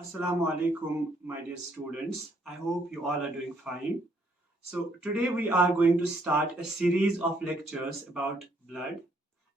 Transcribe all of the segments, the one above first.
Assalamu alaikum, my dear students. I hope you all are doing fine. So, today we are going to start a series of lectures about blood.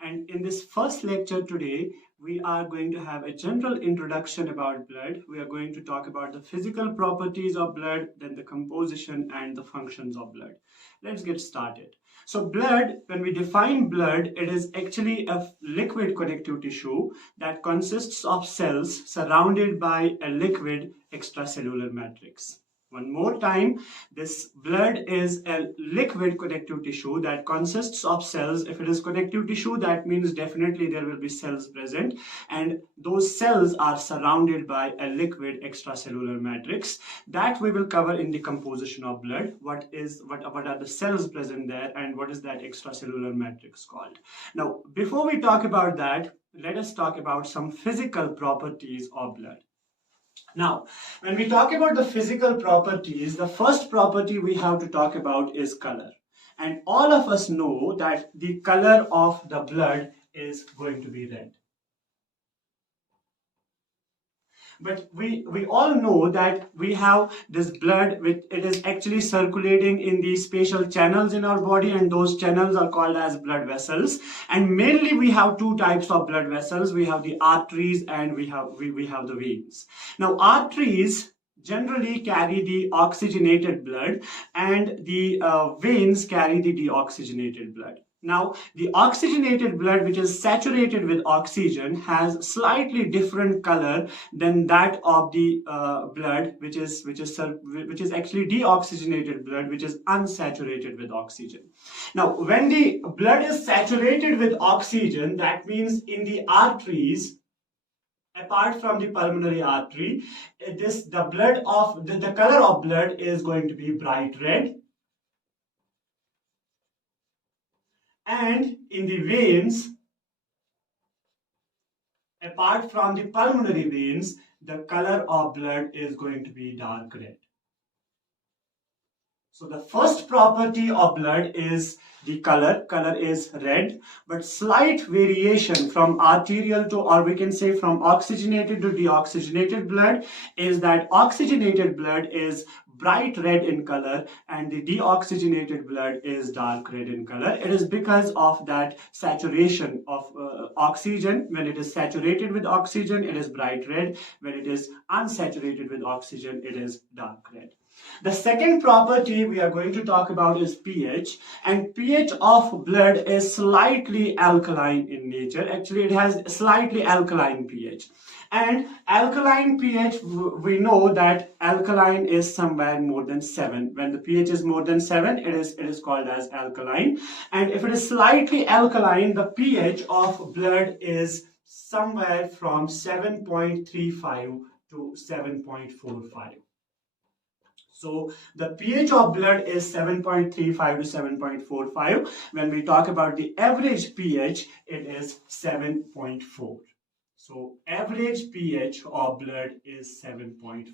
And in this first lecture today, we are going to have a general introduction about blood. We are going to talk about the physical properties of blood, then the composition and the functions of blood. Let's get started. So blood, when we define blood, it is actually a liquid connective tissue that consists of cells surrounded by a liquid extracellular matrix. One more time, this blood is a liquid connective tissue that consists of cells. If it is connective tissue, that means definitely there will be cells present, and those cells are surrounded by a liquid extracellular matrix that we will cover in the composition of blood. What are the cells present there, and what is that extracellular matrix called? Now, before we talk about that, let us talk about some physical properties of blood. Now, when we talk about the physical properties, the first property we have to talk about is color. And all of us know that the color of the blood is going to be red. But we all know that we have this blood, which it is actually circulating in the special channels in our body, and those channels are called as blood vessels. And mainly we have two types of blood vessels. We have the arteries and we have the veins. Now, arteries generally carry the oxygenated blood, and the veins carry the deoxygenated blood. Now, the oxygenated blood, which is saturated with oxygen, has slightly different color than that of the blood, which is actually deoxygenated blood, which is unsaturated with oxygen. Now, when the blood is saturated with oxygen, that means in the arteries, apart from the pulmonary artery, the color of blood is going to be bright red. And in the veins, apart from the pulmonary veins, the color of blood is going to be dark red. So the first property of blood is the color. Color is red, but slight variation from arterial to, or we can say from oxygenated to deoxygenated blood, is that oxygenated blood is bright red in color and the deoxygenated blood is dark red in color. It is because of that saturation of oxygen. When it is saturated with oxygen, it is bright red. When it is unsaturated with oxygen, it is dark red. The second property we are going to talk about is pH, and pH of blood is slightly alkaline in nature. Actually, it has slightly alkaline pH. And alkaline pH, we know that alkaline is somewhere more than 7. When the pH is more than 7, it is called as alkaline. And if it is slightly alkaline, the pH of blood is somewhere from 7.35 to 7.45. So the pH of blood is 7.35 to 7.45. When we talk about the average pH, it is 7.4. So average pH of blood is 7.4.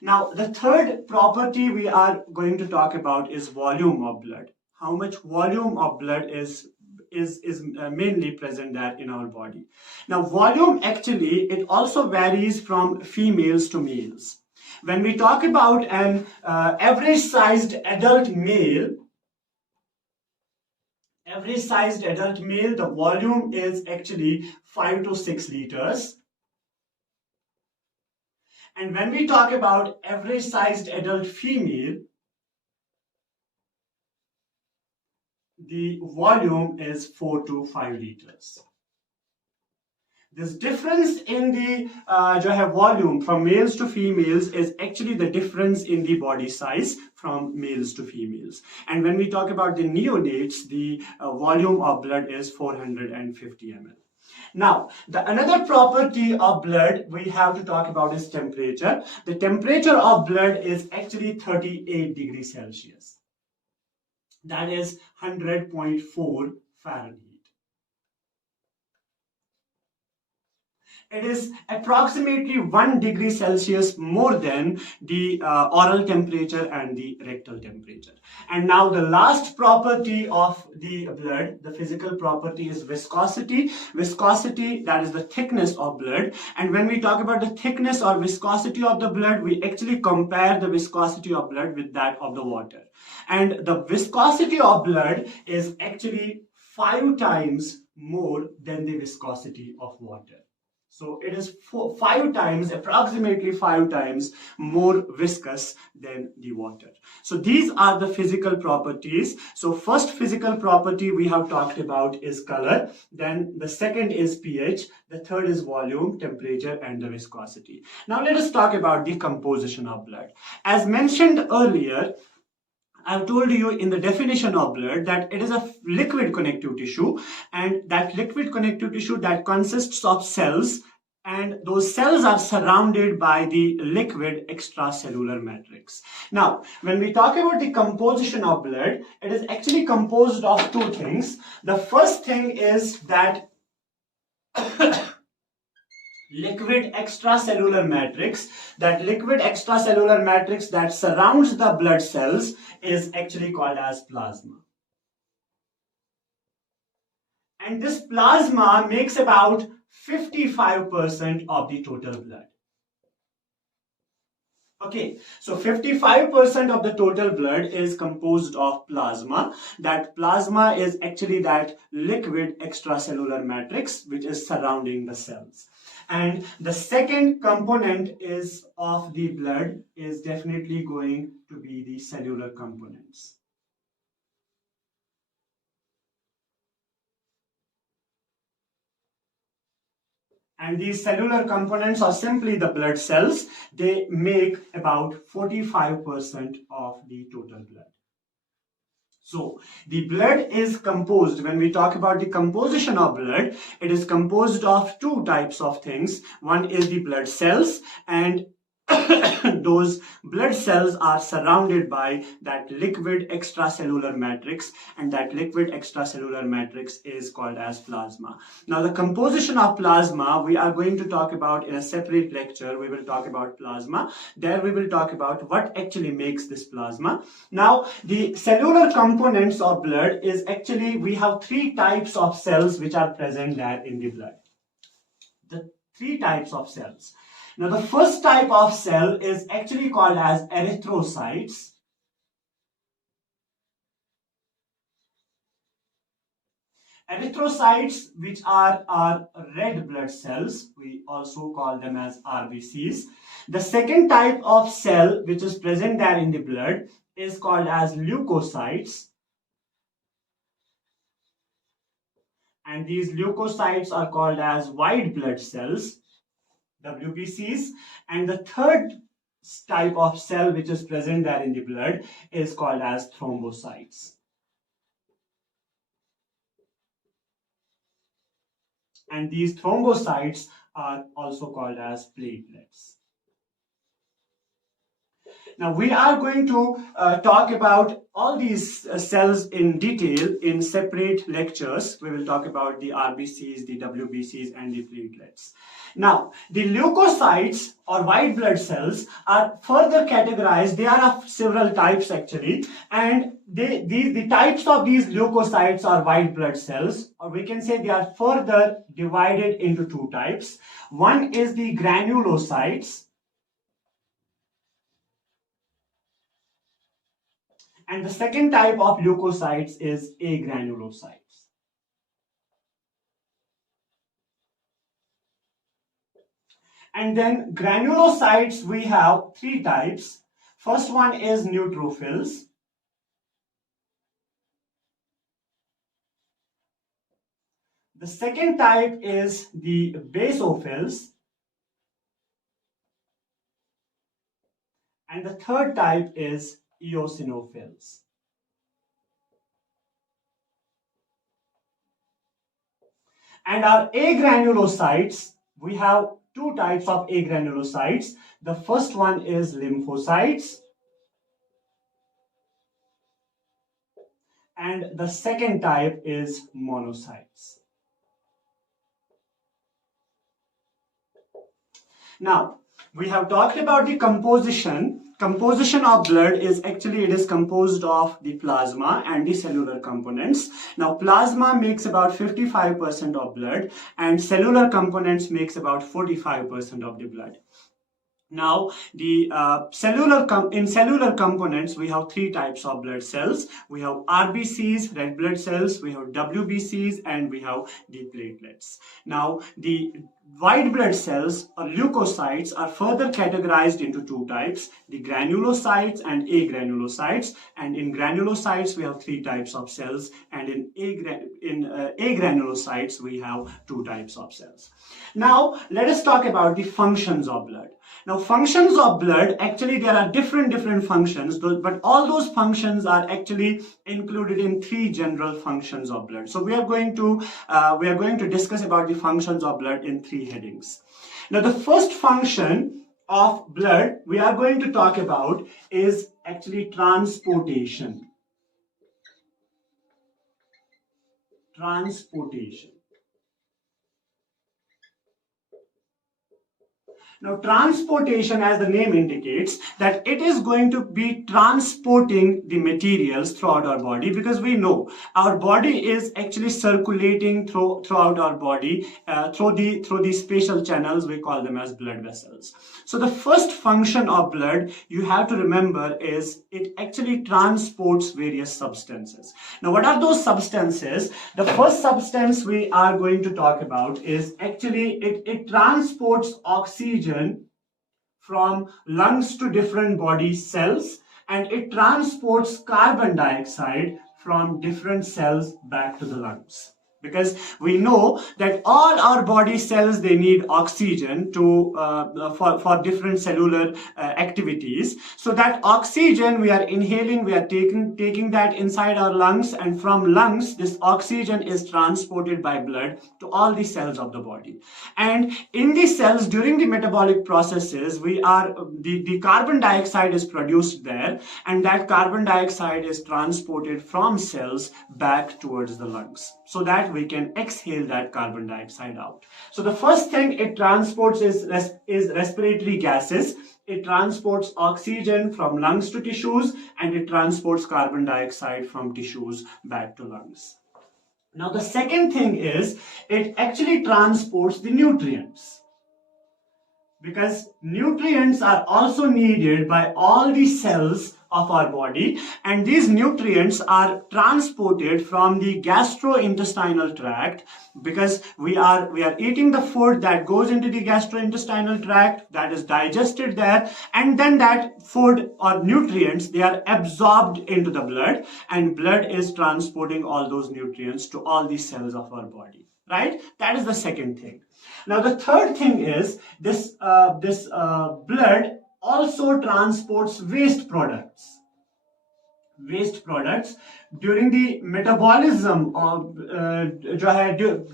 Now, the third property we are going to talk about is volume of blood. How much volume of blood is mainly present there in our body. Now, volume actually, it also varies from females to males. When we talk about an average sized adult male, the volume is actually 5 to 6 liters. And when we talk about average sized adult female, the volume is 4 to 5 liters. This difference in the volume from males to females is actually the difference in the body size from males to females. And when we talk about the neonates, the volume of blood is 450 ml. Now, another property of blood we have to talk about is temperature. The temperature of blood is actually 38 degrees Celsius. That is 100.4 Fahrenheit. It is approximately 1 degree Celsius more than the oral temperature and the rectal temperature. And now the last property of the blood, the physical property, is viscosity. Viscosity, that is the thickness of blood. And when we talk about the thickness or viscosity of the blood, we actually compare the viscosity of blood with that of the water. And the viscosity of blood is actually 5 times more than the viscosity of water. So it is 5 times, approximately 5 times more viscous than the water. So these are the physical properties. So first physical property we have talked about is color. Then the second is pH. The third is volume, temperature, and the viscosity. Now let us talk about the composition of blood. As mentioned earlier, I've told you in the definition of blood that it is a liquid connective tissue, and that liquid connective tissue that consists of cells, and those cells are surrounded by the liquid extracellular matrix. Now, when we talk about the composition of blood, it is actually composed of two things. The first thing is that liquid extracellular matrix. That liquid extracellular matrix that surrounds the blood cells is actually called as plasma. And this plasma makes about 55% of the total blood. Okay, so 55% of the total blood is composed of plasma. That plasma is actually that liquid extracellular matrix which is surrounding the cells. And the second component is of the blood is definitely going to be the cellular components. And these cellular components are simply the blood cells. They make about 45% of the total blood. So the blood is composed, when we talk about the composition of blood, it is composed of two types of things. One is the blood cells, and those blood cells are surrounded by that liquid extracellular matrix, and that liquid extracellular matrix is called as plasma. Now the composition of plasma we are going to talk about in a separate lecture. We will talk about plasma. There we will talk about what actually makes this plasma. Now the cellular components of blood is actually, we have three types of cells which are present there in the blood. The three types of cells. Now the first type of cell is actually called as erythrocytes. Erythrocytes, which are red blood cells, we also call them as RBCs. The second type of cell which is present there in the blood is called as leukocytes. And these leukocytes are called as white blood cells, WBCs. And the third type of cell which is present there in the blood is called as thrombocytes. And these thrombocytes are also called as platelets. Now we are going to talk about all these cells in detail in separate lectures. We will talk about the RBCs, the WBCs, and the platelets. Now the leukocytes or white blood cells are further categorized. They are of several types actually, and the types of these leukocytes or white blood cells, or we can say they are further divided into two types. One is the granulocytes, and the second type of leukocytes is agranulocytes. And then granulocytes, we have three types. First one is neutrophils. The second type is the basophils. And the third type is eosinophils. And our agranulocytes, we have two types of agranulocytes. The first one is lymphocytes, and the second type is monocytes. Now, we have talked about the composition. Composition of blood is actually, it is composed of the plasma and the cellular components. Now, plasma makes about 55% of blood and cellular components makes about 45% of the blood. Now, the in cellular components, we have three types of blood cells. We have RBCs, red blood cells, we have WBCs, and we have the platelets. Now, the white blood cells or leukocytes are further categorized into two types, the granulocytes and agranulocytes. And in granulocytes, we have three types of cells, and in agranulocytes, we have two types of cells. Now, let us talk about the functions of blood. Now, functions of blood, actually there are different functions, but all those functions are actually included in three general functions of blood. So we are going to discuss about the functions of blood in three headings. Now, the first function of blood we are going to talk about is actually transportation. Transportation. Now, transportation, as the name indicates, that it is going to be transporting the materials throughout our body, because we know our body is actually circulating throughout our body through the spatial channels. We call them as blood vessels. So the first function of blood you have to remember is it actually transports various substances. Now, what are those substances? The first substance we are going to talk about is actually it transports oxygen from lungs to different body cells, and it transports carbon dioxide from different cells back to the lungs. Because we know that all our body cells, they need oxygen to for different cellular activities. So that oxygen we are inhaling, we are taking that inside our lungs, and from lungs this oxygen is transported by blood to all the cells of the body. And in the cells, during the metabolic processes, the carbon dioxide is produced there, and that carbon dioxide is transported from cells back towards the lungs, so that we can exhale that carbon dioxide out. So the first thing it transports is respiratory gases. It transports oxygen from lungs to tissues, and it transports carbon dioxide from tissues back to lungs. Now, the second thing is it actually transports the nutrients, because nutrients are also needed by all the cells of our body, and these nutrients are transported from the gastrointestinal tract, because we are eating the food that goes into the gastrointestinal tract, that is digested there, and then that food or nutrients, they are absorbed into the blood, and blood is transporting all those nutrients to all the cells of our body, right? That is the second thing. Now, the third thing is this blood also transports waste products. Waste products during the metabolism of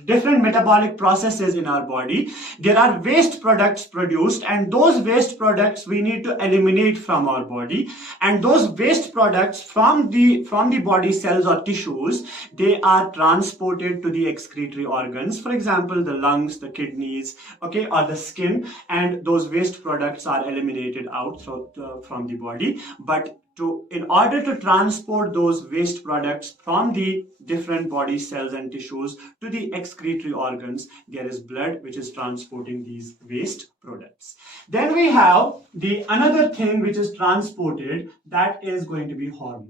different metabolic processes in our body, there are waste products produced, and those waste products we need to eliminate from our body. And those waste products from the body cells or tissues, they are transported to the excretory organs, for example the lungs, the kidneys, okay, or the skin, and those waste products are eliminated out from the body. But in order to transport those waste products from the different body cells and tissues to the excretory organs, there is blood which is transporting these waste products. Then we have the another thing which is transported, that is going to be hormones.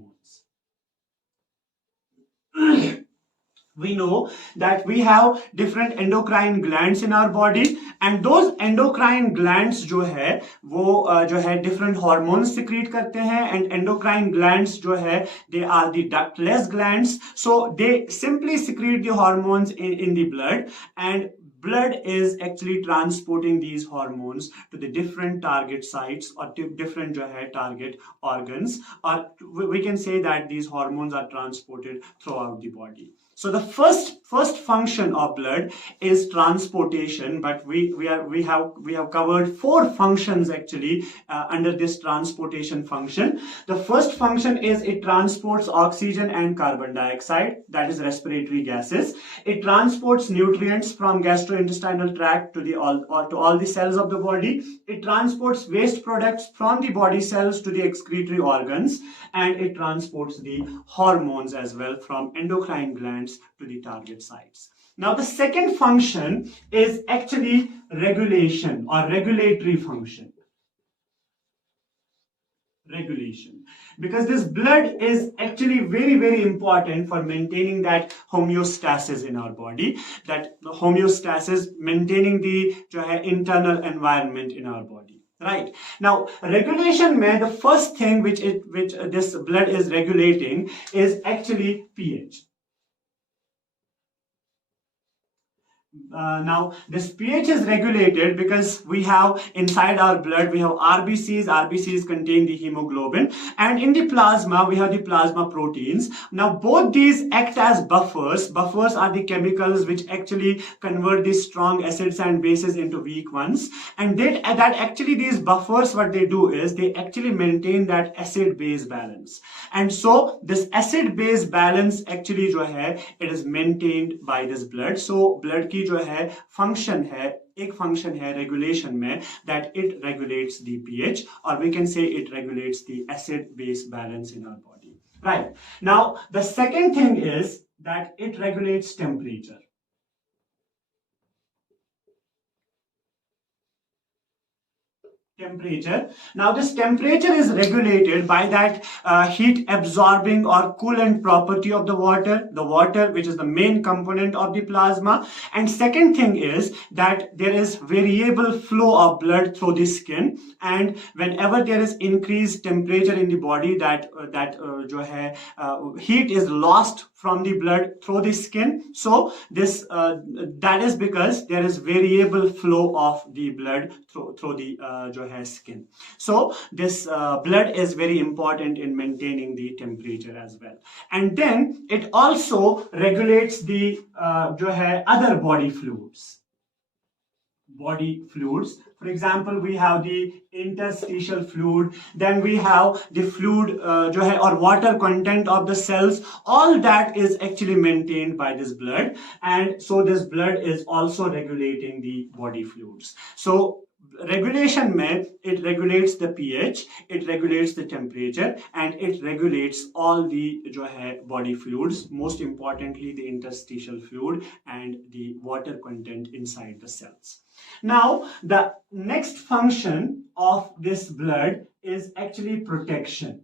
We know that we have different endocrine glands in our body, and those endocrine glands जो है different hormones secrete करते हैं, and endocrine glands जो है, they are the ductless glands, so they simply secrete the hormones in the blood, and blood is actually transporting these hormones to the different target sites or to different target organs, or we can say that these hormones are transported throughout the body. So the first function of blood is transportation, but we have covered four functions actually under this transportation function. The first function is it transports oxygen and carbon dioxide, that is respiratory gases. It transports nutrients from gastrointestinal tract to all the cells of the body. It transports waste products from the body cells to the excretory organs, and it transports the hormones as well from endocrine glands to the target sites. Now the second function is actually regulation or regulatory function. Regulation, because this blood is actually very important for maintaining that homeostasis in our body, that homeostasis, maintaining the internal environment in our body. Right. Now, regulation mein the first thing which this blood is regulating is actually pH. Now this pH is regulated because we have inside our blood we have RBCs. RBCs contain the hemoglobin, and in the plasma we have the plasma proteins. Now both these act as buffers. Buffers are the chemicals which actually convert the strong acids and bases into weak ones, and that actually these buffers, what they do is they actually maintain that acid base balance, and so this acid base balance actually जो है it is maintained by this blood. So blood की जो है function है, एक function है regulation में, that it regulates the pH, or we can say it regulates the acid base balance in our body. Right. Now the second thing is that it regulates temperature. Temperature. Now this temperature is regulated by that heat absorbing or coolant property of the water which is the main component of the plasma. And second thing is that there is variable flow of blood through the skin, and whenever there is increased temperature in the body, that heat is lost from the blood through the skin. So this that is because there is variable flow of the blood through the skin. So this blood is very important in maintaining the temperature as well. And then it also regulates the other body fluids. For example, we have the interstitial fluid, then we have the fluid or water content of the cells. All that is actually maintained by this blood, and so this blood is also regulating the body fluids. So regulation mein it regulates the pH, it regulates the temperature, and it regulates all the body fluids, most importantly the interstitial fluid and the water content inside the cells. Now the next function of this blood is actually protection.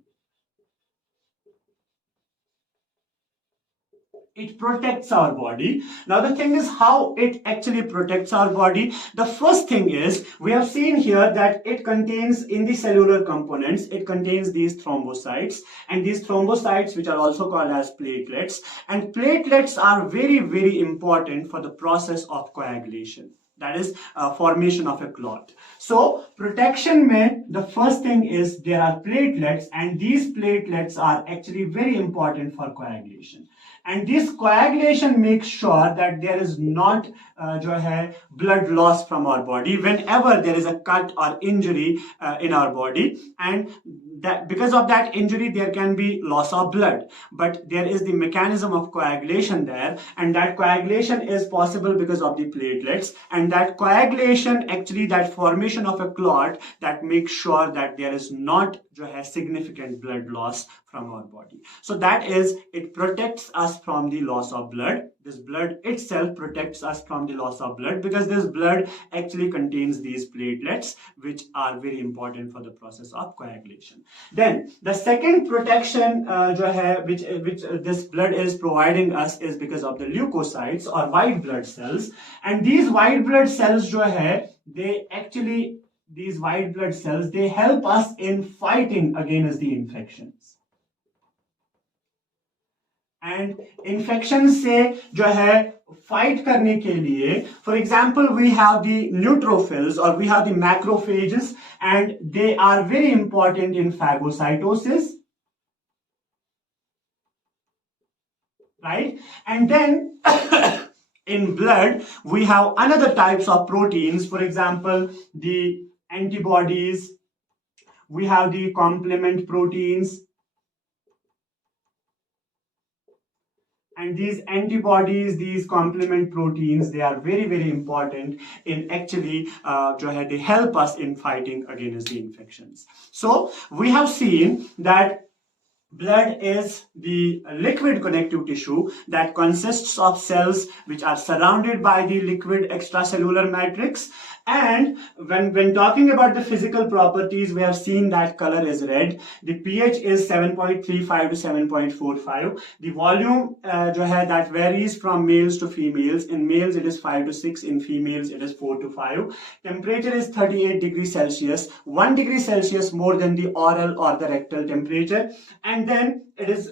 It protects our body. Now the thing is how it actually protects our body. The first thing is, we have seen here that it contains, in the cellular components, it contains these thrombocytes, and these thrombocytes which are also called as platelets, and platelets are very important for the process of coagulation, that is formation of a clot. So protection mein the first thing is there are platelets, and these platelets are actually very important for coagulation. And this coagulation makes sure that there is not blood loss from our body whenever there is a cut or injury in our body, and that because of that injury there can be loss of blood, but there is the mechanism of coagulation there, and that coagulation is possible because of the platelets, and that coagulation, actually that formation of a clot, that makes sure that there is not significant blood loss from our body. So that is, it protects us from the loss of blood. This blood itself protects us from the loss of blood because this blood actually contains these platelets which are very important for the process of coagulation. Then the second protection which this blood is providing us is because of the leukocytes or white blood cells, and these white blood cells these white blood cells, they help us in fighting against the infections. And infection से जो है fight करने के लिए, for example, we have the neutrophils or we have the macrophages, and they are very important in phagocytosis. right? And then in blood, we have another types of proteins. For example, the antibodies, we have the complement proteins, and these antibodies, these complement proteins, they are very, very important in actually they help us in fighting against the infections. So we have seen that blood is the liquid connective tissue that consists of cells which are surrounded by the liquid extracellular matrix. And when talking about the physical properties, we have seen that color is red. The pH is 7.35 to 7.45. The volume that varies from males to females. In males, it is 5 to 6. In females, it is 4 to 5. Temperature is 38 degrees Celsius, 1 degree Celsius more than the oral or the rectal temperature. And then it is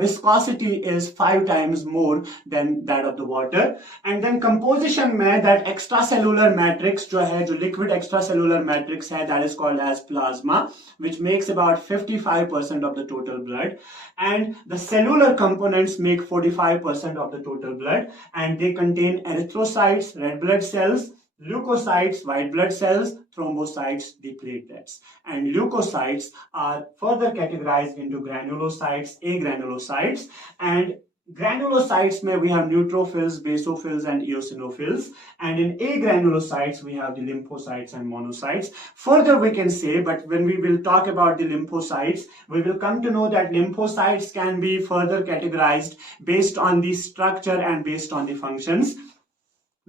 viscosity is 5 times more than that of the water. And then composition में that extracellular matrix जो है, जो liquid extracellular matrix है, that is called as plasma, which makes about 55% of the total blood. And the cellular components make 45% of the total blood, and they contain erythrocytes, red blood cells, leukocytes, white blood cells, thrombocytes, the platelets. And leukocytes are further categorized into granulocytes, agranulocytes, and granulocytes may we have neutrophils, basophils, and eosinophils, and in agranulocytes we have the lymphocytes and monocytes. Further we can say, but when we will talk about the lymphocytes, we will come to know that lymphocytes can be further categorized based on the structure and based on the functions.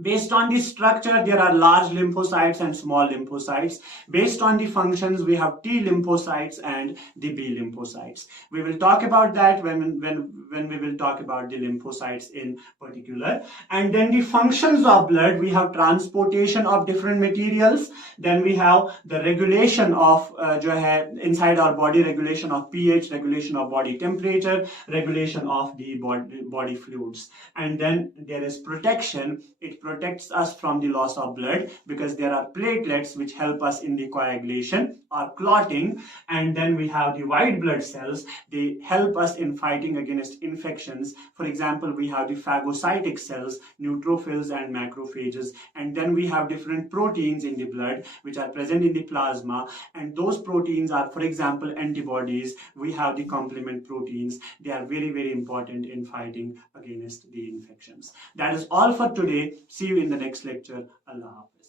Based on the structure, there are large lymphocytes and small lymphocytes. Based on the functions, we have T lymphocytes and the B lymphocytes. We will talk about that when we will talk about the lymphocytes in particular. And then the functions of blood, we have transportation of different materials. Then we have the regulation of inside our body, regulation of pH, regulation of body temperature, regulation of the body fluids. And then there is protection. It protects us from the loss of blood because there are platelets which help us in the coagulation or clotting. And then we have the white blood cells. They help us in fighting against infections. For example, we have the phagocytic cells, neutrophils and macrophages. And then we have different proteins in the blood which are present in the plasma. And those proteins are, for example, antibodies. We have the complement proteins. They are very, very important in fighting against the infections. That is all for today. See you in the next lecture. Allah Hafiz.